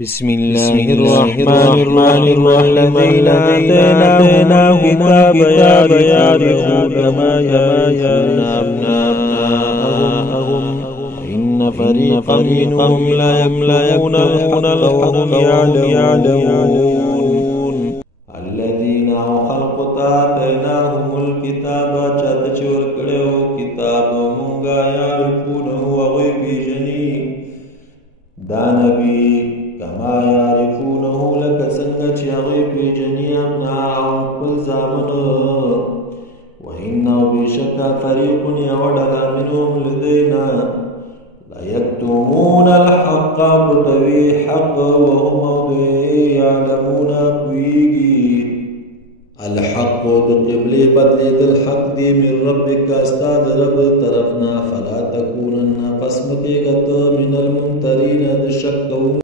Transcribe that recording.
بسم الله الرحمن الرحيم الذين آتيناهم الكتاب يعرفون كما يعرفون أبناءهم إن فريقا منهم لا يكتمون الحق وهم يعلمون الذين خلقوا آتيناهم الكتاب چتچور کړو کتاب مونږه يعرفونه وغيب جني دا نبی كما يعرفونه لك سنگچ غيب جني ابناءهم كل زامن وإنه بشك فريق يودل منهم لدينا لا يكتمون الحق بتوي حق وهم يعلمون بيجي الحق بقبل بدل الحق دي من ربك استاد رب طرفنا فلا تكونن قسمك من الممترين الشك